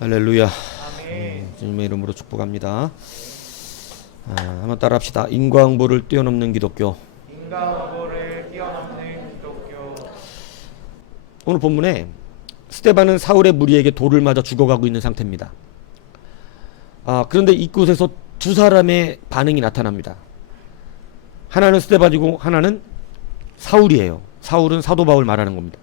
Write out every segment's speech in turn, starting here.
할렐루야. 아멘. 주님의 이름으로 축복합니다. 한번 따라합시다. 인과응보를 뛰어넘는 기독교. 인과응보를 뛰어넘는 기독교. 오늘 본문에 스데반은 사울의 무리에게 돌을 맞아 죽어가고 있는 상태입니다. 그런데 이곳에서 두 사람의 반응이 나타납니다. 하나는 스데반이고 하나는 사울이에요. 사울은 사도 바울 말하는 겁니다.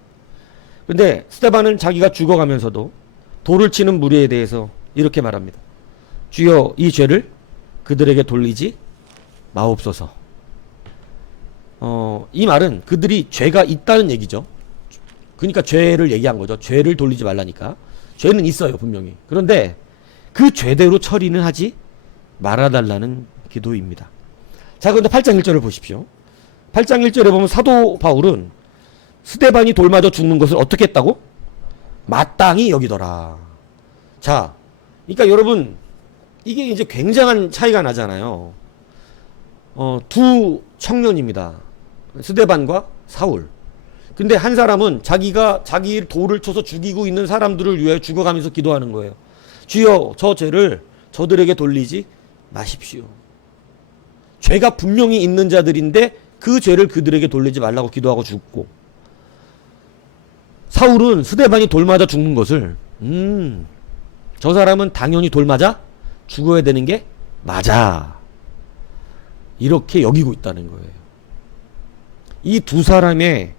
근데 스데반은 자기가 죽어가면서도 돌을 치는 무리에 대해서 이렇게 말합니다. 주여, 이 죄를 그들에게 돌리지 마옵소서. 이 말은 그들이 죄가 있다는 얘기죠. 그러니까 죄를 얘기한 거죠. 죄를 돌리지 말라니까. 죄는 있어요, 분명히. 그런데 그 죄대로 처리는 하지 말아달라는 기도입니다. 자, 그런데 8장 1절을 보십시오. 8장 1절에 보면 사도 바울은 스데반이 돌 맞아 죽는 것을 어떻게 했다고? 마땅히 여기더라. 자, 그러니까 여러분, 이게 이제 굉장한 차이가 나잖아요. 두 청년입니다. 스데반과 사울. 근데 한 사람은 자기가 자기 돌을 쳐서 죽이고 있는 사람들을 위해 죽어가면서 기도하는 거예요. 주여, 저 죄를 저들에게 돌리지 마십시오. 죄가 분명히 있는 자들인데 그 죄를 그들에게 돌리지 말라고 기도하고 죽고, 사울은 스데반이 돌 맞아 죽는 것을 저 사람은 당연히 돌 맞아 죽어야 되는 게 맞아, 이렇게 여기고 있다는 거예요. 이 두 사람의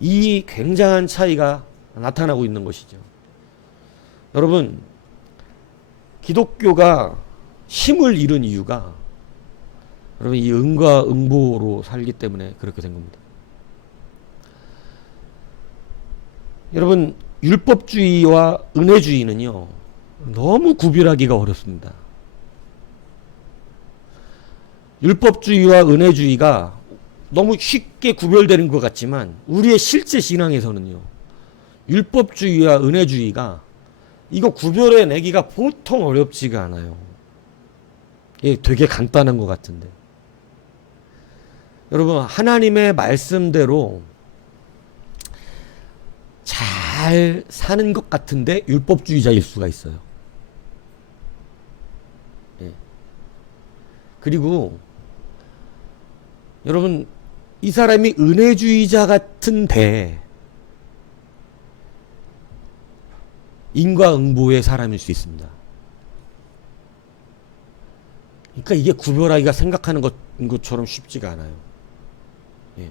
이 굉장한 차이가 나타나고 있는 것이죠. 여러분, 기독교가 힘을 잃은 이유가 여러분 이 응과 응보로 살기 때문에 그렇게 된 겁니다. 여러분, 율법주의와 은혜주의는요, 너무 구별하기가 어렵습니다. 율법주의와 은혜주의가 너무 쉽게 구별되는 것 같지만 우리의 실제 신앙에서는요, 율법주의와 은혜주의가 이거 구별해내기가 보통 어렵지가 않아요. 이게 되게 간단한 것 같은데, 여러분, 하나님의 말씀대로 잘 사는 것 같은데 율법주의자일 수가 있어요. 예. 그리고 여러분, 이 사람이 은혜주의자 같은데 인과응보의 사람일 수 있습니다. 그러니까 이게 구별하기가 생각하는 것처럼 쉽지가 않아요. 예.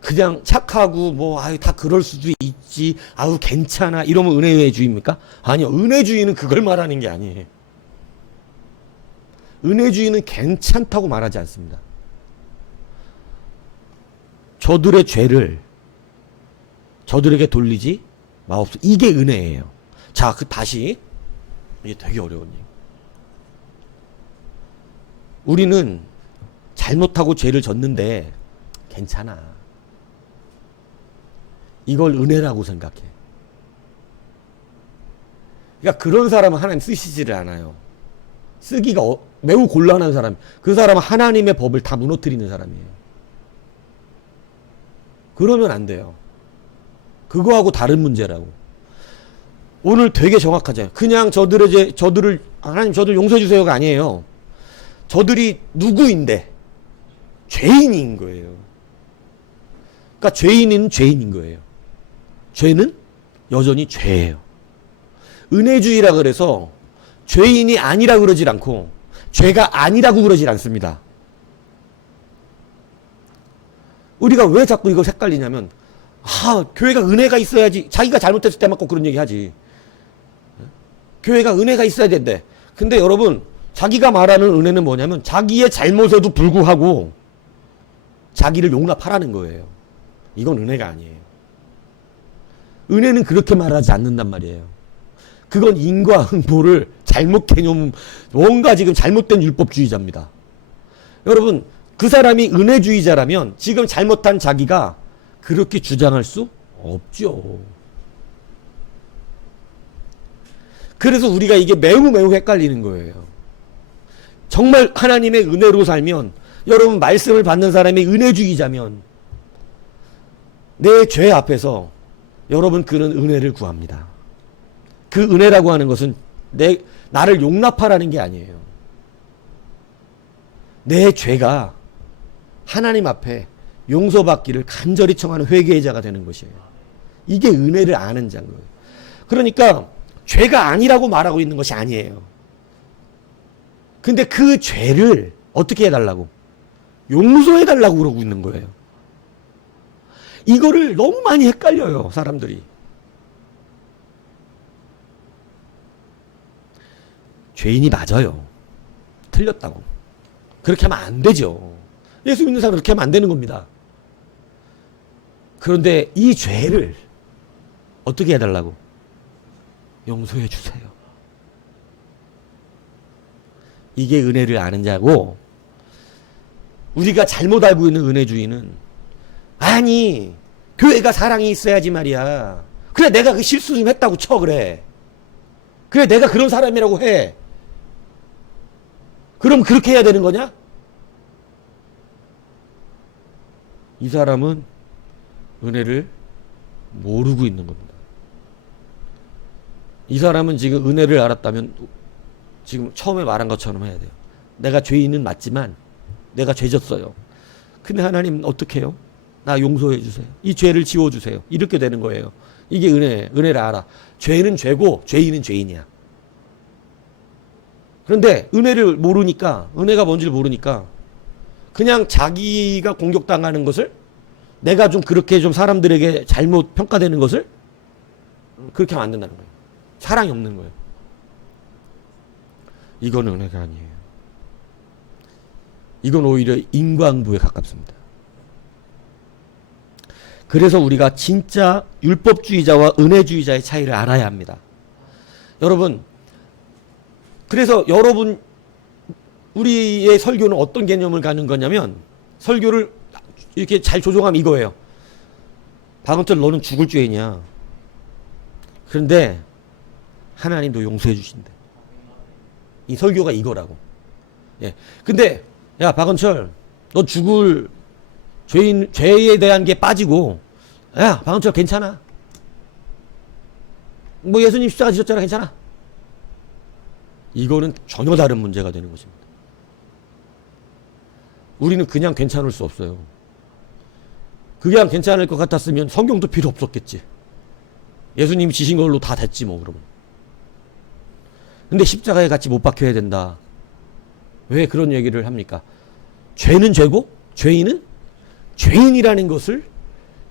그냥 착하고 다 그럴 수도 있지, 괜찮아, 이러면 은혜주의입니까? 아니요, 은혜주의는 그걸 말하는 게 아니에요. 은혜주의는 괜찮다고 말하지 않습니다. 저들의 죄를 저들에게 돌리지 마옵소서. 이게 은혜예요. 자, 다시, 이게 되게 어려운 얘기. 우리는 잘못하고 죄를 졌는데 괜찮아, 이걸 은혜라고 생각해. 그러니까 그런 사람은 하나님 쓰시지를 않아요. 쓰기가 매우 곤란한 사람. 그 사람은 하나님의 법을 다 무너뜨리는 사람이에요. 그러면 안 돼요. 그거하고 다른 문제라고. 오늘 되게 정확하잖아요. 그냥 저들을 하나님 저들 용서해 주세요가 아니에요. 저들이 누구인데? 죄인인 거예요. 그러니까 죄인은 죄인인 거예요. 죄는 여전히 죄예요. 은혜주의라 그래서 죄인이 아니라 그러질 않고 죄가 아니라고 그러질 않습니다. 우리가 왜 자꾸 이걸 헷갈리냐면, 교회가 은혜가 있어야지, 자기가 잘못했을 때만 꼭 그런 얘기 하지. 교회가 은혜가 있어야 된대. 근데 여러분, 자기가 말하는 은혜는 뭐냐면 자기의 잘못에도 불구하고 자기를 용납하라는 거예요. 이건 은혜가 아니에요. 은혜는 그렇게 말하지 않는단 말이에요. 그건 인과응보를 잘못 개념, 뭔가 지금 잘못된 율법주의자입니다. 여러분, 그 사람이 은혜주의자라면 지금 잘못한 자기가 그렇게 주장할 수 없죠. 그래서 우리가 이게 매우 헷갈리는 거예요. 정말 하나님의 은혜로 살면, 여러분, 말씀을 받는 사람이 은혜주의자면 내 죄 앞에서 여러분, 그는 은혜를 구합니다. 그 은혜라고 하는 것은 나를 용납하라는 게 아니에요. 내 죄가 하나님 앞에 용서받기를 간절히 청하는 회개자가 되는 것이에요. 이게 은혜를 아는 자인 거예요. 그러니까 죄가 아니라고 말하고 있는 것이 아니에요. 근데 그 죄를 어떻게 해달라고? 용서해달라고 그러고 있는 거예요. 이거를 너무 많이 헷갈려요, 사람들이. 죄인이 맞아요. 틀렸다고. 그렇게 하면 안 되죠. 예수 믿는 사람 그렇게 하면 안 되는 겁니다. 그런데 이 죄를 어떻게 해달라고? 용서해 주세요. 이게 은혜를 아는 자고, 우리가 잘못 알고 있는 은혜주의는, 아니 교회가 사랑이 있어야지 말이야. 그래 내가 그 실수 좀 했다고 쳐. 그래 내가 그런 사람이라고 해. 그럼 그렇게 해야 되는 거냐? 이 사람은 은혜를 모르고 있는 겁니다. 이 사람은 지금 은혜를 알았다면 지금 처음에 말한 것처럼 해야 돼요. 내가 죄인은 맞지만 내가 죄졌어요. 근데 하나님 어떻게 해요? 나 용서해 주세요. 이 죄를 지워주세요. 이렇게 되는 거예요. 이게 은혜를 알아. 죄는 죄고 죄인은 죄인이야. 그런데 은혜를 모르니까, 은혜가 뭔지를 모르니까 그냥 자기가 공격당하는 것을, 내가 좀 그렇게 좀 사람들에게 잘못 평가되는 것을 그렇게 하면 안 된다는 거예요. 사랑이 없는 거예요. 이건 은혜가 아니에요. 이건 오히려 인과응보에 가깝습니다. 그래서 우리가 진짜 율법주의자와 은혜주의자의 차이를 알아야 합니다. 여러분, 그래서 여러분, 우리의 설교는 어떤 개념을 가는 거냐면, 설교를 이렇게 잘 조종하면 이거예요. 박은철 너는 죽을 죄인이야. 그런데 하나님도 용서해 주신대. 이 설교가 이거라고. 예. 근데 야 박은철, 너 죽을 죄에 대한 게 빠지고, 야 박은철 괜찮아. 뭐 예수님 십자가 지셨잖아, 괜찮아. 이거는 전혀 다른 문제가 되는 것입니다. 우리는 그냥 괜찮을 수 없어요. 그냥 괜찮을 것 같았으면 성경도 필요 없었겠지. 예수님이 지신 걸로 다 됐지 뭐 그러면. 근데 십자가에 같이 못 박혀야 된다. 왜 그런 얘기를 합니까? 죄는 죄고 죄인은 죄인이라는 것을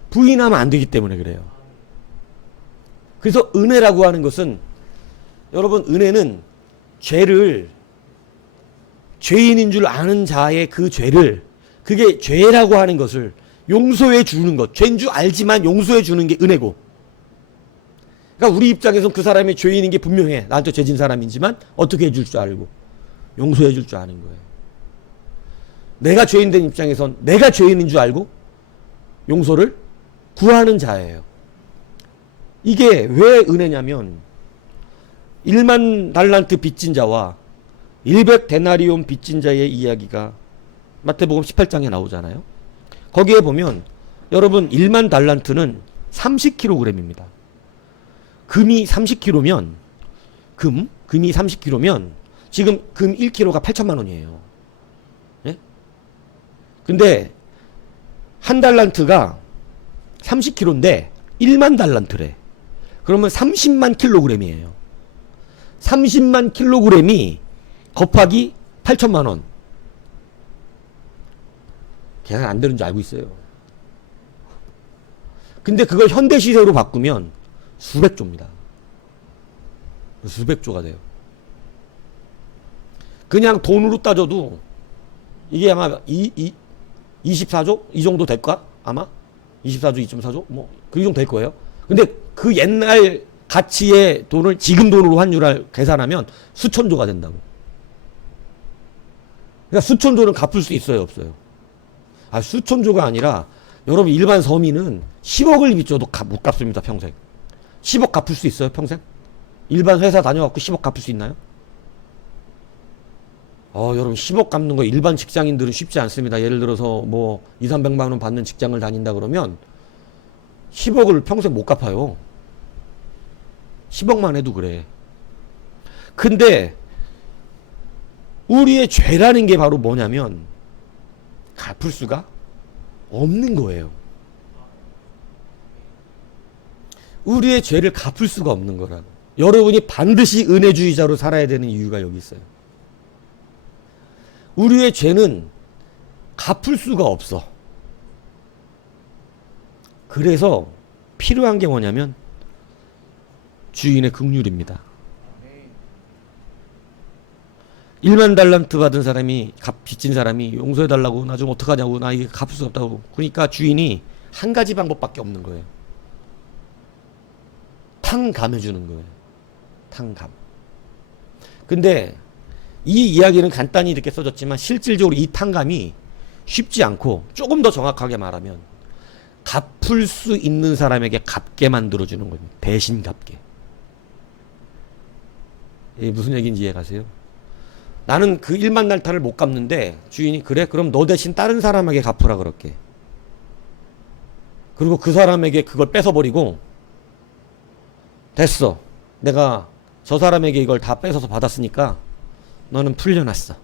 부인하면 안 되기 때문에 그래요. 그래서 은혜라고 하는 것은, 여러분, 은혜는 죄를, 죄인인 줄 아는 자의 그 죄를, 그게 죄라고 하는 것을 용서해 주는 것. 죄인 줄 알지만 용서해 주는 게 은혜고, 그러니까 우리 입장에서는 그 사람이 죄인인 게 분명해. 나한테 죄진 사람이지만 어떻게 해줄 줄 알고 용서해 줄 줄 아는 거예요. 내가 죄인 된 입장에선 내가 죄인인 줄 알고 용서를 구하는 자예요. 이게 왜 은혜냐면, 1만 달란트 빚진 자와 100데나리온 빚진 자의 이야기가 마태복음 18장에 나오잖아요. 거기에 보면 여러분, 1만 달란트는 30kg입니다. 금이 30kg면, 금이 30kg면 지금 금 1kg가 8천만 원이에요. 예? 근데 한 달란트가 30kg인데 1만 달란트래. 그러면 30만 킬로그램이에요. 30만 킬로그램이 곱하기 8천만 원. 계산 안 되는 줄 알고 있어요. 근데 그걸 현대 시세로 바꾸면 수백조입니다. 수백조가 돼요. 그냥 돈으로 따져도 이게 아마 24조? 이 정도 될까? 아마? 24조, 2.4조? 뭐, 그 정도 될 거예요. 근데 그 옛날 가치의 돈을 지금 돈으로 계산하면 수천조가 된다고. 그러니까 수천조는 갚을 수 있어요, 없어요? 아, 수천조가 아니라, 여러분, 일반 서민은 10억을 빚져도 못 갚습니다, 평생. 10억 갚을 수 있어요, 평생? 일반 회사 다녀갖고 10억 갚을 수 있나요? 여러분, 10억 갚는 거 일반 직장인들은 쉽지 않습니다. 예를 들어서 뭐 2, 300만 원 받는 직장을 다닌다 그러면 10억을 평생 못 갚아요. 10억만 해도 그래. 근데 우리의 죄라는 게 바로 뭐냐면 갚을 수가 없는 거예요. 우리의 죄를 갚을 수가 없는 거라고. 여러분이 반드시 은혜주의자로 살아야 되는 이유가 여기 있어요. 우리의 죄는 갚을 수가 없어. 그래서 필요한 게 뭐냐면 주인의 긍휼입니다. 1만 달란트 받은 사람이 빚진 사람이 용서해달라고 나 좀 어떡하냐고 나 이게 갚을 수 없다고. 그러니까 주인이 한 가지 방법밖에 없는 거예요. 탕감해주는 거예요. 탕감. 근데 이 이야기는 간단히 이렇게 써졌지만 실질적으로 이 탕감이 쉽지 않고 조금 더 정확하게 말하면 갚을 수 있는 사람에게 갚게 만들어주는 겁니다. 대신 갚게. 이게 무슨 얘기인지 이해가세요? 나는 그 1만 날타를 못 갚는데 주인이 그래? 그럼 너 대신 다른 사람에게 갚으라 그럴게. 그리고 그 사람에게 그걸 뺏어버리고 됐어. 내가 저 사람에게 이걸 다 뺏어서 받았으니까 너는 풀려났어.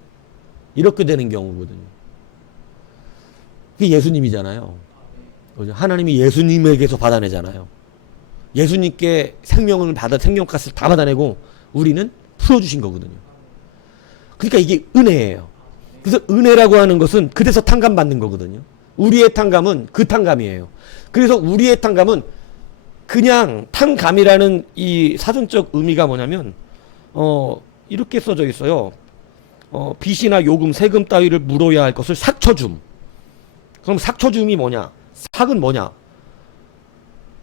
이렇게 되는 경우거든요. 그게 예수님이잖아요. 하나님이 예수님에게서 받아내잖아요. 예수님께 생명값을 다 받아내고 우리는 풀어주신 거거든요. 그러니까 이게 은혜예요. 그래서 은혜라고 하는 것은 그래서 탕감 받는 거거든요. 우리의 탕감은 그 탕감이에요. 그래서 우리의 탕감은 그냥 탕감이라는 이 사전적 의미가 뭐냐면 이렇게 써져 있어요. 빚이나 요금, 세금 따위를 물어야 할 것을 삭쳐줌. 그럼 삭쳐줌이 뭐냐? 삭은 뭐냐?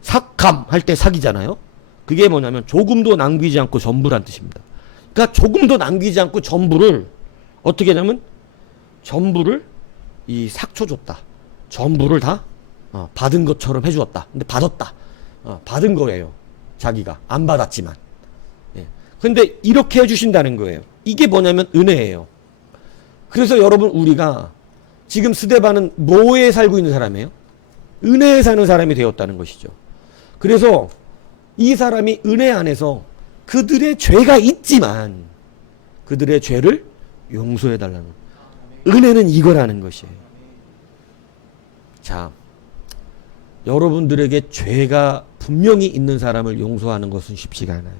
삭감 할 때 삭이잖아요. 그게 뭐냐면 조금도 남기지 않고 전부란 뜻입니다. 그러니까 조금도 남기지 않고 전부를 어떻게 하냐면 전부를 이 삭쳐줬다. 전부를 다 받은 것처럼 해주었다. 근데 받았다. 받은 거예요. 자기가 안 받았지만. 예. 근데 이렇게 해주신다는 거예요. 이게 뭐냐면 은혜예요. 그래서 여러분 우리가 지금 스데반은 뭐에 살고 있는 사람이에요? 은혜에 사는 사람이 되었다는 것이죠. 그래서 이 사람이 은혜 안에서 그들의 죄가 있지만 그들의 죄를 용서해 달라는 은혜는 이거라는 것이에요. 자, 여러분들에게 죄가 분명히 있는 사람을 용서하는 것은 쉽지가 않아요.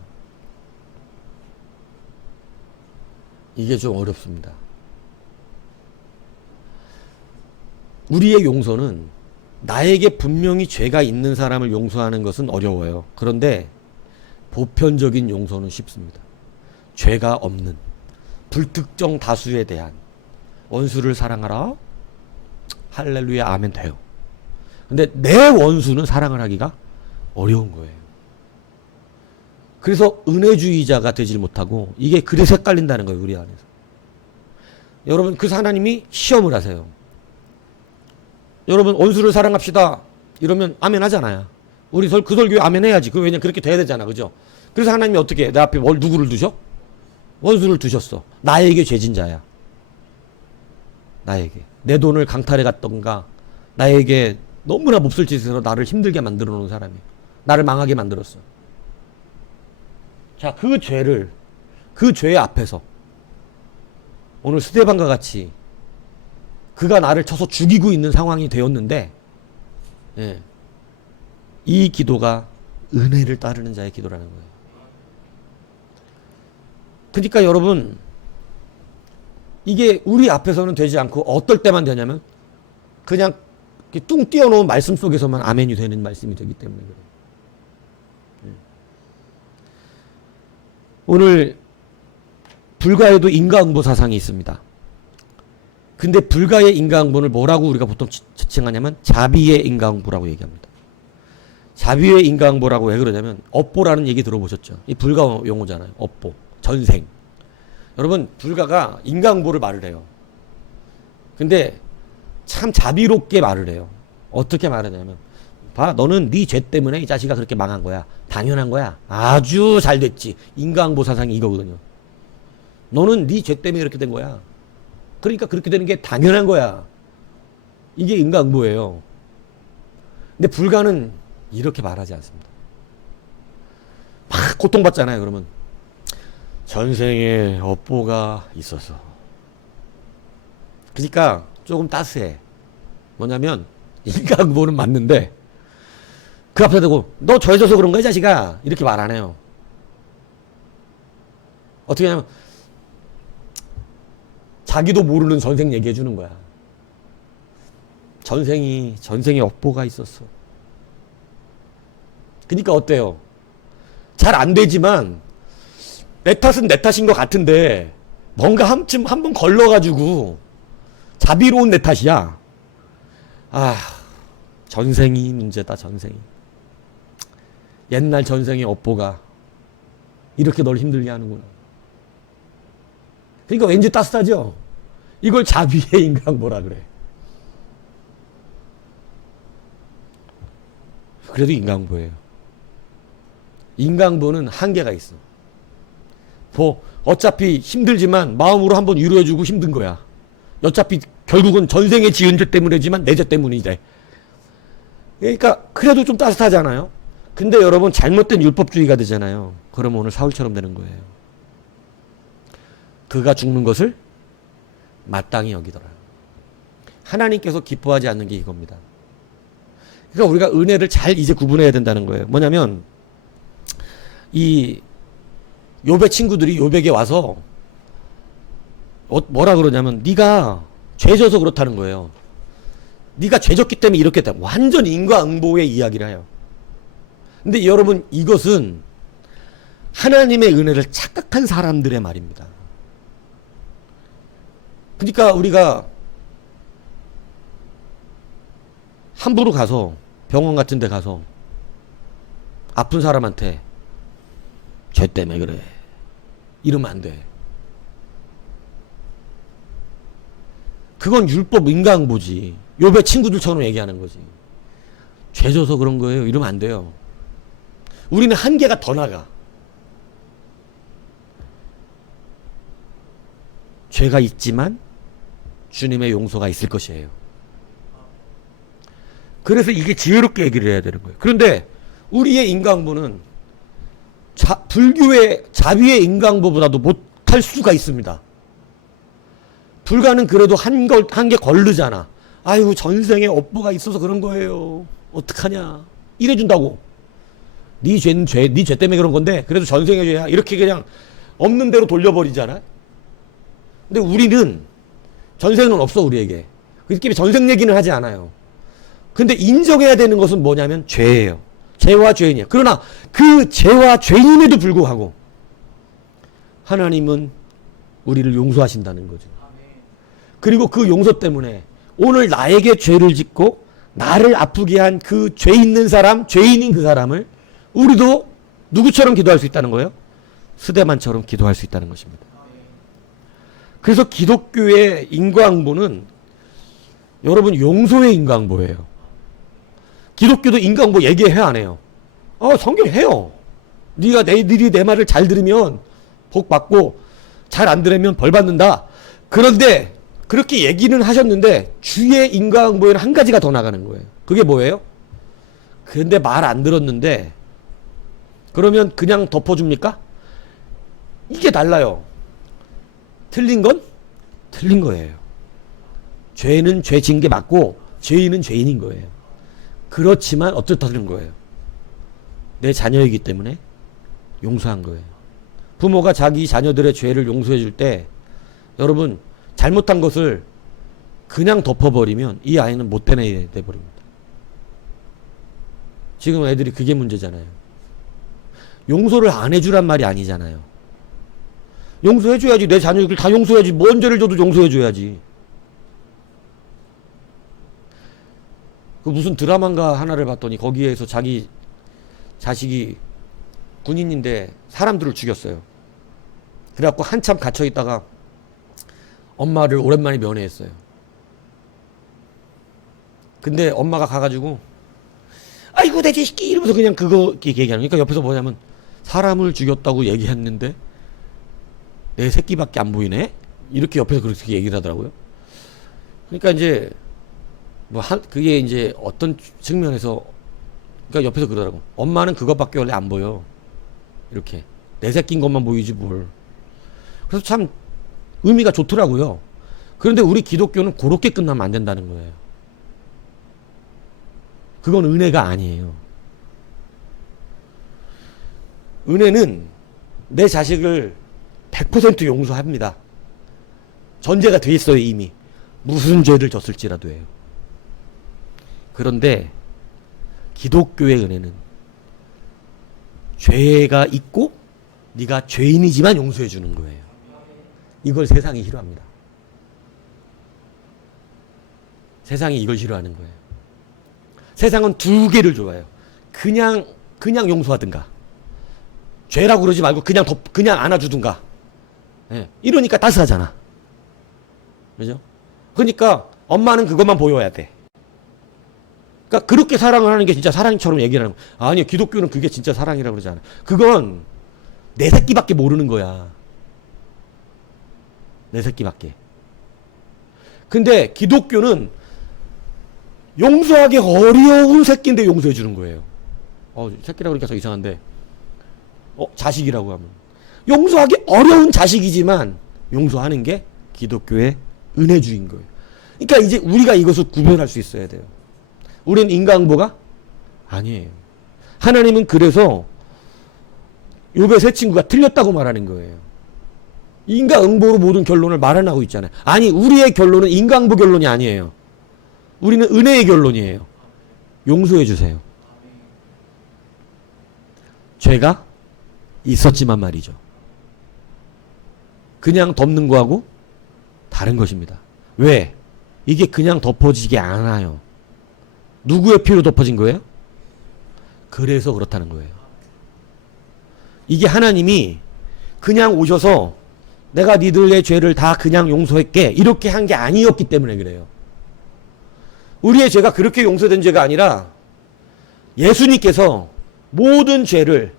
이게 좀 어렵습니다. 우리의 용서는 나에게 분명히 죄가 있는 사람을 용서하는 것은 어려워요. 그런데 보편적인 용서는 쉽습니다. 죄가 없는 불특정 다수에 대한 원수를 사랑하라. 할렐루야 아멘 돼요. 근데 내 원수는 사랑을 하기가 어려운 거예요. 그래서 은혜주의자가 되질 못하고 이게 그래서 헷갈린다는 거예요. 우리 안에서. 여러분 그 하나님이 시험을 하세요. 여러분 원수를 사랑합시다 이러면 아멘 하잖아요. 우리 그 설교에 아멘 해야지. 왜냐면 그렇게 돼야 되잖아. 그죠? 그래서 하나님이 어떻게 해? 내 앞에 누구를 두셔? 원수를 두셨어. 나에게 죄진 자야. 나에게. 내 돈을 강탈해 갔던가 나에게 너무나 몹쓸 짓을 해서 나를 힘들게 만들어 놓은 사람이에요. 나를 망하게 만들었어. 자, 그 죄 앞에서 오늘 스데반과 같이 그가 나를 쳐서 죽이고 있는 상황이 되었는데 예, 이 기도가 은혜를 따르는 자의 기도라는 거예요. 그러니까 여러분 이게 우리 앞에서는 되지 않고 어떨 때만 되냐면 그냥 뚱 띄워놓은 말씀 속에서만 아멘이 되는 말씀이 되기 때문에 그래요. 오늘 불가에도 인과응보 사상이 있습니다. 근데 불가의 인과응보를 뭐라고 우리가 보통 지칭하냐면 자비의 인과응보라고 얘기합니다. 자비의 인과응보라고 왜 그러냐면 업보라는 얘기 들어보셨죠? 이 불가 용어잖아요. 업보, 전생. 여러분 불가가 인과응보를 말을 해요. 근데 참 자비롭게 말을 해요. 어떻게 말하냐면 봐, 너는 네 죄 때문에 이 자식아 그렇게 망한 거야. 당연한 거야. 아주 잘 됐지. 인과응보 사상이 이거거든요. 너는 네 죄 때문에 이렇게 된 거야. 그러니까 그렇게 되는 게 당연한 거야. 이게 인과응보예요. 근데 불가는 이렇게 말하지 않습니다. 막 고통받잖아요. 그러면 전생에 업보가 있어서. 그러니까 조금 따스해. 뭐냐면 인과응보는 맞는데 그 앞에 대고 너 죄져서 그런 거야, 이 자식아. 이렇게 말 안 해요. 어떻게 하냐면 자기도 모르는 전생 얘기해 주는 거야. 전생에 업보가 있었어. 그러니까 어때요? 잘 안 되지만 내 탓은 내 탓인 것 같은데 뭔가 한번 걸러가지고 자비로운 내 탓이야. 아, 전생이 문제다. 전생이. 옛날 전생의 업보가 이렇게 널 힘들게 하는구나. 그러니까 왠지 따뜻하죠? 이걸 자비의 인간보라 그래. 그래도 인간보예요. 인간보는 한계가 있어. 어차피 힘들지만 마음으로 한번 위로해주고 힘든 거야. 어차피 결국은 전생에 지은 죄 때문이지만 내 죄 때문이래. 그러니까 그래도 좀 따뜻하잖아요. 근데 여러분 잘못된 율법주의가 되잖아요. 그러면 오늘 사울처럼 되는 거예요. 그가 죽는 것을 마땅히 여기더라. 하나님께서 기뻐하지 않는 게 이겁니다. 그러니까 우리가 은혜를 잘 이제 구분해야 된다는 거예요. 뭐냐면 이 욥의 친구들이 욥에게 와서 뭐라 그러냐면 네가 죄져서 그렇다는 거예요. 네가 죄졌기 때문에 이렇게 됐다. 완전 인과응보의 이야기를 해요. 근데 여러분 이것은 하나님의 은혜를 착각한 사람들의 말입니다. 그러니까 우리가 함부로 가서 병원 같은 데 가서 아픈 사람한테 죄 때문에 그래 이러면 안 돼. 그건 율법 인과응보지. 욥의 친구들처럼 얘기하는 거지. 죄져서 그런 거예요 이러면 안 돼요. 우리는 한계가 더 나가. 죄가 있지만 주님의 용서가 있을 것이에요. 그래서 이게 지혜롭게 얘기를 해야 되는 거예요. 그런데 우리의 인과응보는 불교의 자비의 인과응보보다도 못할 수가 있습니다. 불가는 그래도 한 개 걸르잖아. 아유 전생에 업보가 있어서 그런 거예요. 어떡하냐. 이래준다고. 네 죄는 네 죄 때문에 그런 건데 그래도 전생의 죄야. 이렇게 그냥 없는 대로 돌려버리잖아. 근데 우리는 전생은 없어 우리에게. 그렇게 전생 얘기는 하지 않아요. 근데 인정해야 되는 것은 뭐냐면 죄예요. 죄와 죄인이에요. 그러나 그 죄와 죄인에도 불구하고 하나님은 우리를 용서하신다는 거죠. 그리고 그 용서 때문에 오늘 나에게 죄를 짓고 나를 아프게 한 그 죄 있는 사람, 죄인인 그 사람을 우리도 누구처럼 기도할 수 있다는 거예요? 스데만처럼 기도할 수 있다는 것입니다. 그래서 기독교의 인과응보는 여러분 용서의 인과응보예요. 기독교도 인과응보 얘기해 안 해요? 성경 해요. 니들이 내 말을 잘 들으면 복 받고 잘 안 들으면 벌 받는다. 그런데 그렇게 얘기는 하셨는데 주의 인과응보에는 한 가지가 더 나가는 거예요. 그게 뭐예요? 근데 말 안 들었는데 그러면 그냥 덮어줍니까? 이게 달라요. 틀린 건 틀린 거예요. 죄는 죄 진 게 맞고 죄인은 죄인인 거예요. 그렇지만 어떻다는 거예요. 내 자녀이기 때문에 용서한 거예요. 부모가 자기 자녀들의 죄를 용서해 줄 때 여러분 잘못한 것을 그냥 덮어버리면 이 아이는 못된 애 돼버립니다. 지금 애들이 그게 문제잖아요. 용서를 안 해주란 말이 아니잖아요. 용서해줘야지. 내 자녀들 다 용서해야지. 뭔 죄를 줘도 용서해줘야지. 그 무슨 드라마인가 하나를 봤더니 거기에서 자기 자식이 군인인데 사람들을 죽였어요. 그래갖고 한참 갇혀있다가 엄마를 오랜만에 면회했어요. 근데 엄마가 가가지고 아이고 내 자식이 이러면서 그냥 그거 얘기하는. 그러니까 옆에서 뭐냐면 사람을 죽였다고 얘기했는데 내 새끼밖에 안 보이네? 이렇게 옆에서 그렇게 얘기를 하더라고요. 그러니까 이제 그게 이제 어떤 측면에서 그러니까 옆에서 그러더라고. 엄마는 그것밖에 원래 안 보여. 이렇게 내새낀 것만 보이지 뭘. 그래서 참 의미가 좋더라고요. 그런데 우리 기독교는 그렇게 끝나면 안 된다는 거예요. 그건 은혜가 아니에요. 은혜는 내 자식을 100% 용서합니다. 전제가 돼 있어요, 이미. 무슨 죄를 졌을지라도예요. 그런데 기독교의 은혜는 죄가 있고 네가 죄인이지만 용서해 주는 거예요. 이걸 세상이 싫어합니다. 세상이 이걸 싫어하는 거예요. 세상은 두 개를 좋아해요. 그냥 용서하든가, 죄라고 그러지 말고 그냥 안아주든가. 예, 이러니까 따스하잖아. 그죠? 그러니까 엄마는 그것만 보여야 돼. 그러니까 그렇게 사랑을 하는 게 진짜 사랑처럼 얘기를 하는 거야. 아니요, 기독교는 그게 진짜 사랑이라고 그러지 않아. 그건 내 새끼밖에 모르는 거야. 내 새끼밖에. 근데 기독교는 용서하기 어려운 새끼인데 용서해 주는 거예요. 새끼라고 그러니까 더 이상한데, 자식이라고 하면 용서하기 어려운 자식이지만 용서하는 게 기독교의 은혜주의인 거예요. 그러니까 이제 우리가 이것을 구별할 수 있어야 돼요. 우리는 인과응보가 아니에요. 하나님은 그래서 욥의 세 친구가 틀렸다고 말하는 거예요. 인과응보로 모든 결론을 말해나고 있잖아요. 아니, 우리의 결론은 인과응보 결론이 아니에요. 우리는 은혜의 결론이에요. 용서해 주세요. 죄가 있었지만 말이죠. 그냥 덮는 거하고 다른 것입니다. 왜? 이게 그냥 덮어지지 않아요. 누구의 피로 덮어진 거예요? 그래서 그렇다는 거예요. 이게 하나님이 그냥 오셔서 내가 니들의 죄를 다 그냥 용서할게 이렇게 한 게 아니었기 때문에 그래요. 우리의 죄가 그렇게 용서된 죄가 아니라 예수님께서 모든 죄를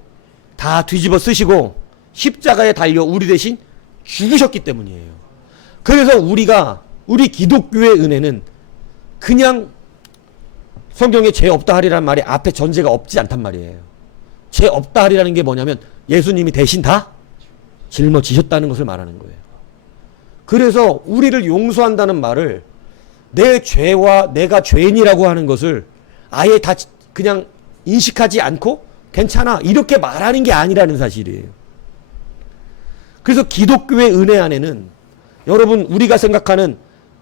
다 뒤집어 쓰시고 십자가에 달려 우리 대신 죽으셨기 때문이에요. 그래서 우리 기독교의 은혜는 그냥 성경에 죄 없다 하리라는 말이 앞에 전제가 없지 않단 말이에요. 죄 없다 하리라는 게 뭐냐면 예수님이 대신 다 짊어지셨다는 것을 말하는 거예요. 그래서 우리를 용서한다는 말을 내 죄와 내가 죄인이라고 하는 것을 아예 다 그냥 인식하지 않고 괜찮아 이렇게 말하는 게 아니라는 사실이에요. 그래서 기독교의 은혜 안에는 여러분 우리가 생각하는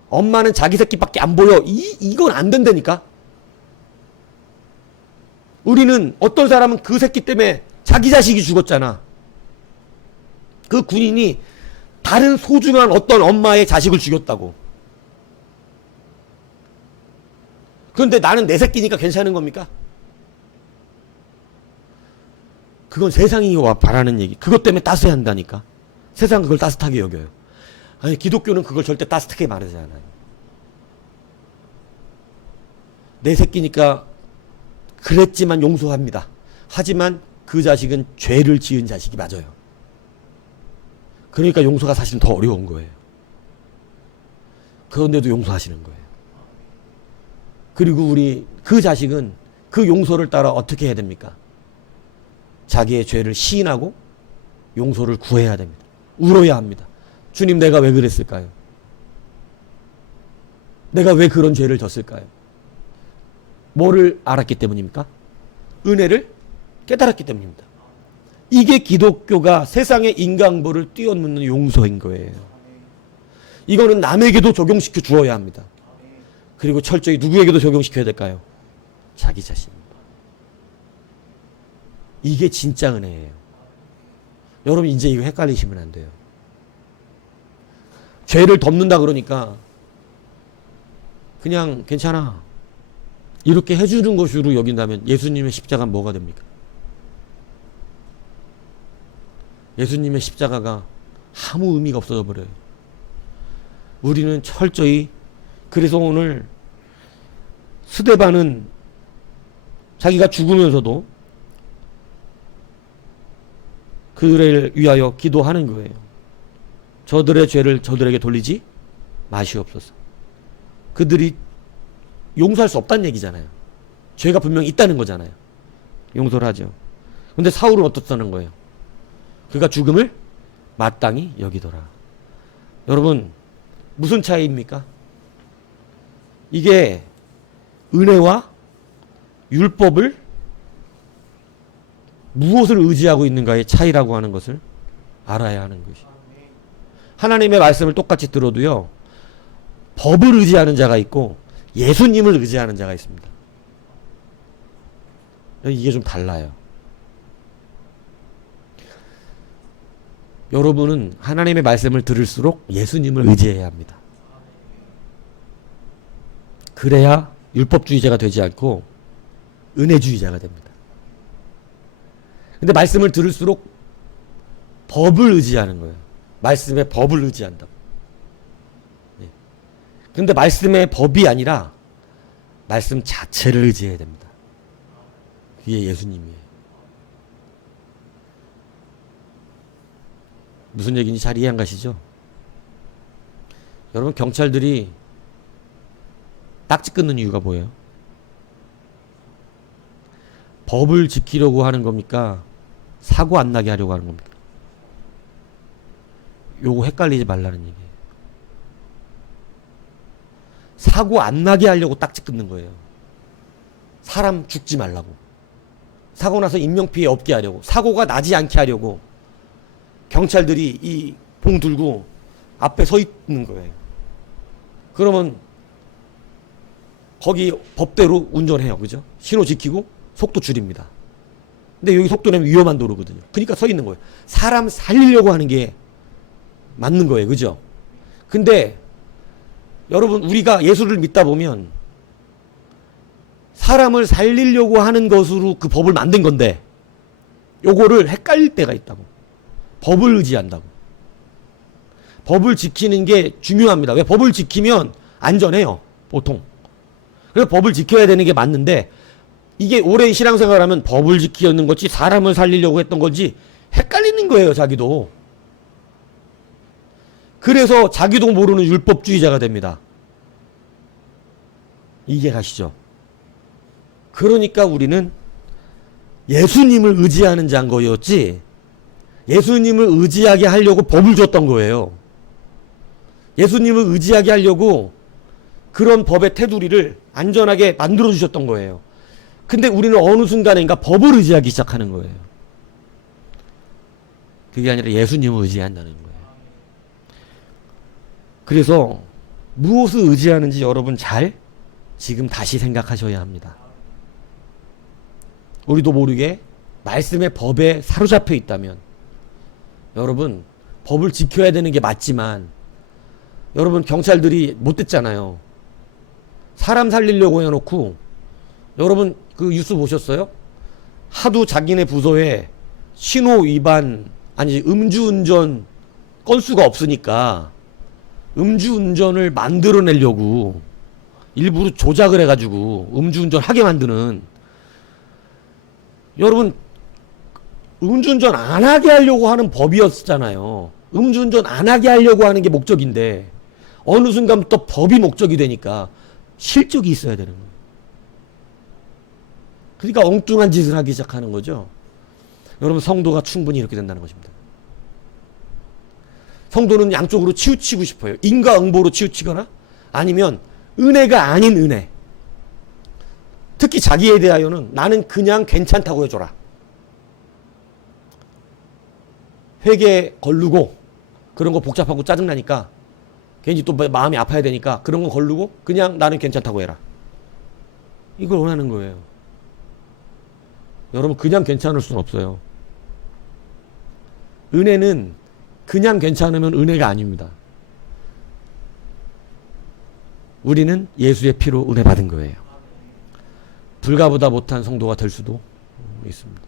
엄마는 자기 새끼밖에 안 보여 이건 안 된다니까. 우리는 어떤 사람은 그 새끼 때문에 자기 자식이 죽었잖아. 그 군인이 다른 소중한 어떤 엄마의 자식을 죽였다고. 그런데 나는 내 새끼니까 괜찮은 겁니까? 그건 세상이 바라는 얘기. 그것 때문에 따스해 한다니까. 세상은 그걸 따뜻하게 여겨요. 아니, 기독교는 그걸 절대 따뜻하게 말하지 않아요. 내 새끼니까 그랬지만 용서합니다. 하지만 그 자식은 죄를 지은 자식이 맞아요. 그러니까 용서가 사실은 더 어려운 거예요. 그런데도 용서하시는 거예요. 그리고 그 자식은 그 용서를 따라 어떻게 해야 됩니까? 자기의 죄를 시인하고 용서를 구해야 됩니다. 울어야 합니다. 주님, 내가 왜 그랬을까요? 내가 왜 그런 죄를 졌을까요? 뭐를 알았기 때문입니까? 은혜를 깨달았기 때문입니다. 이게 기독교가 세상의 인간보를 뛰어넘는 용서인 거예요. 이거는 남에게도 적용시켜 주어야 합니다. 그리고 철저히 누구에게도 적용시켜야 될까요? 자기 자신. 이게 진짜 은혜예요. 여러분 이제 이거 헷갈리시면 안 돼요. 죄를 덮는다 그러니까 그냥 괜찮아 이렇게 해주는 것으로 여긴다면 예수님의 십자가는 뭐가 됩니까? 예수님의 십자가가 아무 의미가 없어져 버려요. 우리는 철저히 그래서 오늘 스데반은 자기가 죽으면서도 그를 위하여 기도하는 거예요. 저들의 죄를 저들에게 돌리지 마시옵소서. 그들이 용서할 수 없다는 얘기잖아요. 죄가 분명히 있다는 거잖아요. 용서를 하죠. 근데 사울은 어떻다는 거예요? 그가 죽음을 마땅히 여기더라. 여러분, 무슨 차이입니까? 이게 은혜와 율법을 무엇을 의지하고 있는가의 차이라고 하는 것을 알아야 하는 것이. 하나님의 말씀을 똑같이 들어도요, 법을 의지하는 자가 있고 예수님을 의지하는 자가 있습니다. 이게 좀 달라요. 여러분은 하나님의 말씀을 들을수록 예수님을 의지해야 합니다. 그래야 율법주의자가 되지 않고 은혜주의자가 됩니다. 근데 말씀을 들을수록 법을 의지하는 거예요. 말씀의 법을 의지한다고. 근데 말씀의 법이 아니라 말씀 자체를 의지해야 됩니다. 그게 예수님이에요. 무슨 얘기인지 잘 이해 안 가시죠? 여러분, 경찰들이 딱지 끊는 이유가 뭐예요? 법을 지키려고 하는 겁니까? 사고 안 나게 하려고 하는 겁니까? 요거 헷갈리지 말라는 얘기예요. 사고 안 나게 하려고 딱지 끊는 거예요. 사람 죽지 말라고. 사고 나서 인명피해 없게 하려고. 사고가 나지 않게 하려고 경찰들이 이 봉 들고 앞에 서 있는 거예요. 그러면 거기 법대로 운전해요. 그죠? 신호 지키고 속도 줄입니다. 근데 여기 속도 내면 위험한 도로거든요. 그러니까 서 있는 거예요. 사람 살리려고 하는 게 맞는 거예요. 그죠? 근데 여러분, 우리가 예수를 믿다 보면 사람을 살리려고 하는 것으로 그 법을 만든 건데 요거를 헷갈릴 때가 있다고. 법을 의지한다고. 법을 지키는 게 중요합니다. 왜? 법을 지키면 안전해요. 보통. 그래서 법을 지켜야 되는 게 맞는데 이게 오랜 신앙생활을 하면 법을 지키는 건지 사람을 살리려고 했던 건지 헷갈리는 거예요. 자기도. 그래서 자기도 모르는 율법주의자가 됩니다. 이게 가시죠. 그러니까 우리는 예수님을 의지하는 자인 거였지 예수님을 의지하게 하려고 법을 줬던 거예요. 예수님을 의지하게 하려고 그런 법의 테두리를 안전하게 만들어 주셨던 거예요. 근데 우리는 어느 순간인가 법을 의지하기 시작하는 거예요. 그게 아니라 예수님을 의지한다는 거예요. 그래서 무엇을 의지하는지 여러분 잘 지금 다시 생각하셔야 합니다. 우리도 모르게 말씀의 법에 사로잡혀 있다면 여러분, 법을 지켜야 되는 게 맞지만 여러분, 경찰들이 못 됐잖아요. 사람 살리려고 해놓고 여러분 그 뉴스 보셨어요? 하도 자기네 부서에 신호 위반 아니 음주운전 건수가 없으니까 음주운전을 만들어내려고 일부러 조작을 해가지고 음주운전 하게 만드는. 여러분, 음주운전 안 하게 하려고 하는 법이었잖아요. 음주운전 안 하게 하려고 하는 게 목적인데 어느 순간부터 법이 목적이 되니까 실적이 있어야 되는 거예요. 그러니까 엉뚱한 짓을 하기 시작하는 거죠. 여러분, 성도가 충분히 이렇게 된다는 것입니다. 성도는 양쪽으로 치우치고 싶어요. 인과응보로 치우치거나 아니면 은혜가 아닌 은혜. 특히 자기에 대하여는 나는 그냥 괜찮다고 해줘라. 회개 걸르고 그런 거 복잡하고 짜증나니까 괜히 또 마음이 아파야 되니까 그런 거 걸르고 그냥 나는 괜찮다고 해라. 이걸 원하는 거예요. 여러분, 그냥 괜찮을 수는 없어요. 은혜는 그냥 괜찮으면 은혜가 아닙니다. 우리는 예수의 피로 은혜 받은 거예요. 불가보다 못한 성도가 될 수도 있습니다.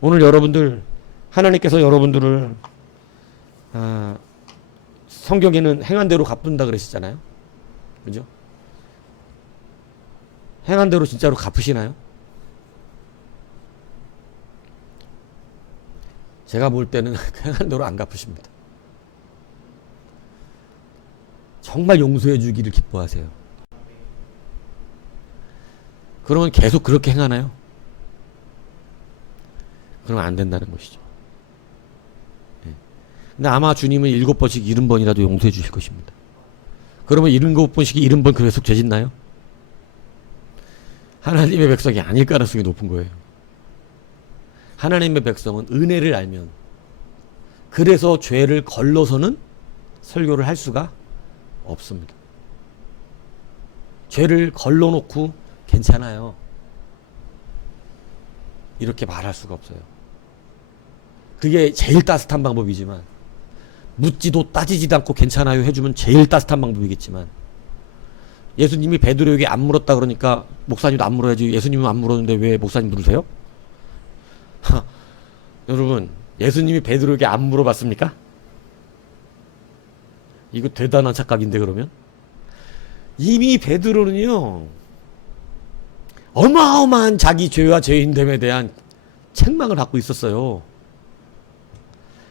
오늘 여러분들, 하나님께서 여러분들을 성경에는 행한 대로 갚는다 그러시잖아요. 그죠? 행한 대로 진짜로 갚으시나요? 제가 볼 때는 행한 대로 안 갚으십니다. 정말 용서해 주기를 기뻐하세요. 그러면 계속 그렇게 행하나요? 그러면 안 된다는 것이죠. 근데 아마 주님은 7번씩 70번이라도 용서해 주실 것입니다. 그러면 7번씩 70번 계속 죄짓나요? 하나님의 백성이 아닐 가능성이 높은 거예요. 하나님의 백성은 은혜를 알면, 그래서 죄를 걸러서는 설교를 할 수가 없습니다. 죄를 걸러놓고 괜찮아요, 이렇게 말할 수가 없어요. 그게 제일 따뜻한 방법이지만, 묻지도 따지지도 않고 괜찮아요 해주면 제일 따뜻한 방법이겠지만, 예수님이 베드로에게 안 물었다 그러니까 목사님도 안 물어야지, 예수님은 안 물었는데 왜 목사님 물으세요? 여러분, 예수님이 베드로에게 안 물어봤습니까? 이거 대단한 착각인데. 그러면 이미 베드로는요, 어마어마한 자기 죄와 죄인됨에 대한 책망을 갖고 있었어요.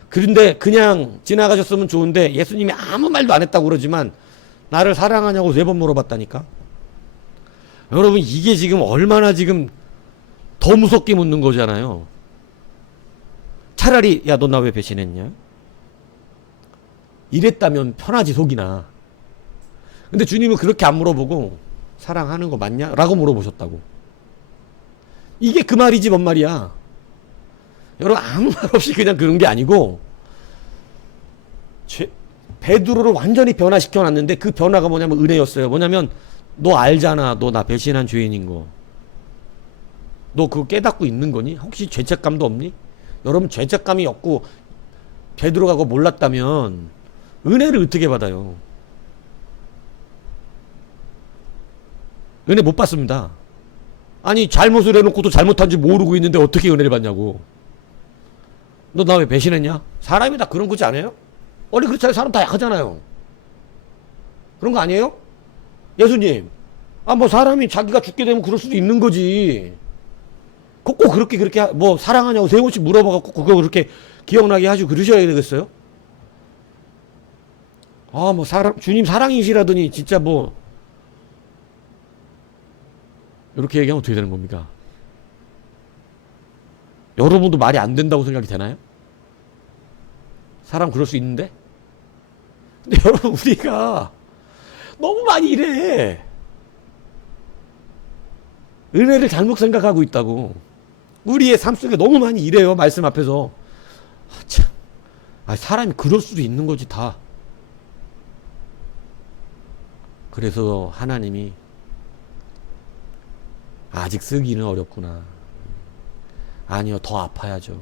그런데 그냥 지나가셨으면 좋은데, 예수님이 아무 말도 안 했다고 그러지만 나를 사랑하냐고 3번 물어봤다니까. 여러분, 이게 지금 얼마나 지금 더 무섭게 묻는 거잖아요. 차라리 야, 너 나 왜 배신했냐? 이랬다면 편하지, 속이나. 근데 주님은 그렇게 안 물어보고 사랑하는 거 맞냐? 라고 물어보셨다고. 이게 그 말이지 뭔 말이야. 여러분, 아무 말 없이 그냥 그런 게 아니고, 베드로를 완전히 변화시켜 놨는데, 그 변화가 뭐냐면 은혜였어요. 뭐냐면, 너 알잖아, 너 나 배신한 죄인인 거. 너 그거 깨닫고 있는 거니? 혹시 죄책감도 없니? 여러분, 죄책감이 없고 베드로가 그거 몰랐다면 은혜를 어떻게 받아요? 은혜 못 받습니다. 아니, 잘못을 해놓고도 잘못한지 모르고 있는데 어떻게 은혜를 받냐고. 너 나 왜 배신했냐? 사람이 다 그런 거지 않아요? 원래 그렇잖아요. 사람 다 약하잖아요. 그런 거 아니에요? 예수님, 뭐 사람이 자기가 죽게 되면 그럴 수도 있는 거지. 꼭 그렇게 뭐 사랑하냐고 3번씩 물어봐갖고 그거 그렇게 기억나게 하시고 그러셔야 되겠어요? 뭐 주님 사랑이시라더니 진짜 뭐 이렇게 얘기하면 어떻게 되는 겁니까? 여러분도 말이 안 된다고 생각이 되나요? 사람 그럴 수 있는데? 근데 여러분, 우리가 너무 많이 이래. 은혜를 잘못 생각하고 있다고. 우리의 삶 속에 너무 많이 이래요, 말씀 앞에서. 참, 사람이 그럴 수도 있는 거지, 다. 그래서 하나님이 아직 쓰기는 어렵구나. 아니요, 더 아파야죠.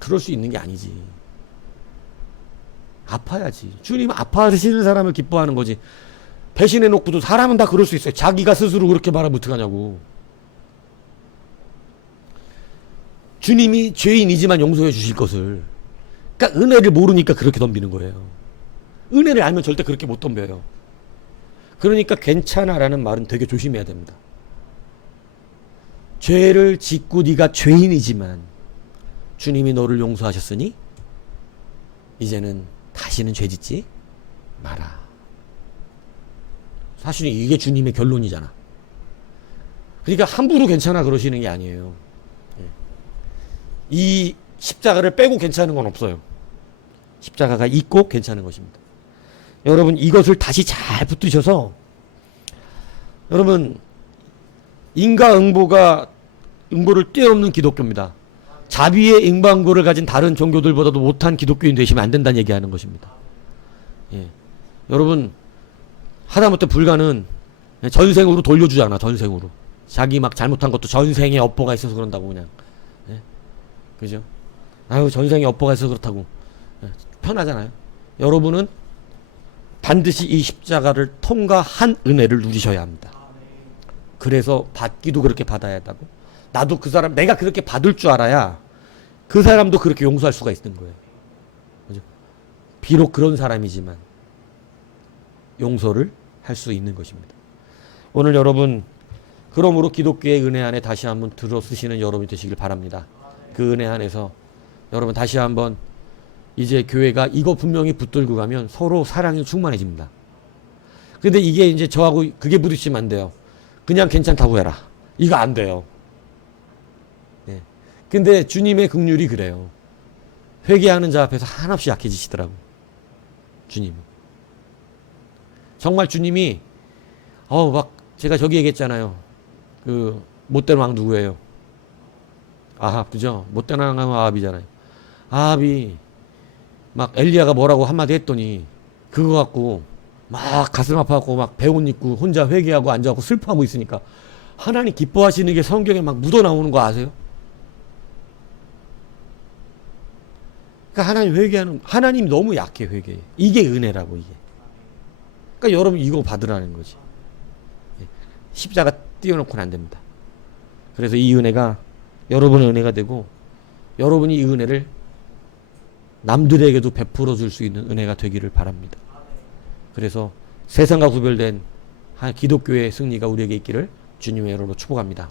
그럴 수 있는 게 아니지. 아파야지. 주님은 아파하시는 사람을 기뻐하는 거지. 배신해놓고도 사람은 다 그럴 수 있어요. 자기가 스스로 그렇게 말하면 어떡하냐고. 주님이 죄인이지만 용서해 주실 것을, 그러니까 은혜를 모르니까 그렇게 덤비는 거예요. 은혜를 알면 절대 그렇게 못 덤벼요. 그러니까 괜찮아라는 말은 되게 조심해야 됩니다. 죄를 짓고 네가 죄인이지만 주님이 너를 용서하셨으니 이제는 다시는 죄 짓지 마라. 사실은 이게 주님의 결론이잖아. 그러니까 함부로 괜찮아 그러시는 게 아니에요. 이 십자가를 빼고 괜찮은 건 없어요. 십자가가 있고 괜찮은 것입니다. 여러분, 이것을 다시 잘 붙드셔서, 여러분, 인과응보를 뛰어넘는 기독교입니다. 자비의 인과응보를 가진 다른 종교들보다도 못한 기독교인 되시면 안 된다는 얘기하는 것입니다. 여러분, 하다못해 불가는 전생으로 돌려주잖아. 전생으로. 자기 막 잘못한 것도 전생에 업보가 있어서 그런다고 그냥. 그죠? 전생에 업보가 있어서 그렇다고. 편하잖아요. 여러분은 반드시 이 십자가를 통과한 은혜를 누리셔야 합니다. 그래서 받기도 그렇게 받아야 한다고. 나도 그 사람, 내가 그렇게 받을 줄 알아야 그 사람도 그렇게 용서할 수가 있는 거예요. 그죠? 비록 그런 사람이지만 용서를 할 수 있는 것입니다. 오늘 여러분, 그러므로 기독교의 은혜 안에 다시 한번 들어서시는 여러분이 되시길 바랍니다. 그 은혜 안에서 여러분 다시 한번, 이제 교회가 이거 분명히 붙들고 가면 서로 사랑이 충만해집니다. 근데 이게 이제 저하고 그게 부딪히면 안 돼요. 그냥 괜찮다고 해라. 이거 안 돼요. 근데 주님의 긍휼이 그래요. 회개하는 자 앞에서 한없이 약해지시더라고. 주님은. 정말 주님이 막 제가 저기 얘기했잖아요. 그 못된 왕 누구예요? 아합, 그죠? 못된 왕은 아합이잖아요. 아합이 막 엘리야가 뭐라고 한마디 했더니 그거 갖고 막 가슴 아파갖고 막 배옷 입고 혼자 회개하고 앉아갖고 슬퍼하고 있으니까 하나님 기뻐하시는 게 성경에 막 묻어 나오는 거 아세요? 그러니까 하나님 회개하는, 하나님 너무 약해, 회개에. 이게 은혜라고, 이게. 그러니까 여러분 이거 받으라는 거지. 십자가 띄워놓고는 안 됩니다. 그래서 이 은혜가 여러분의 은혜가 되고 여러분이 이 은혜를 남들에게도 베풀어 줄 수 있는 은혜가 되기를 바랍니다. 그래서 세상과 구별된 한 기독교의 승리가 우리에게 있기를 주님의 이름으로 축복합니다.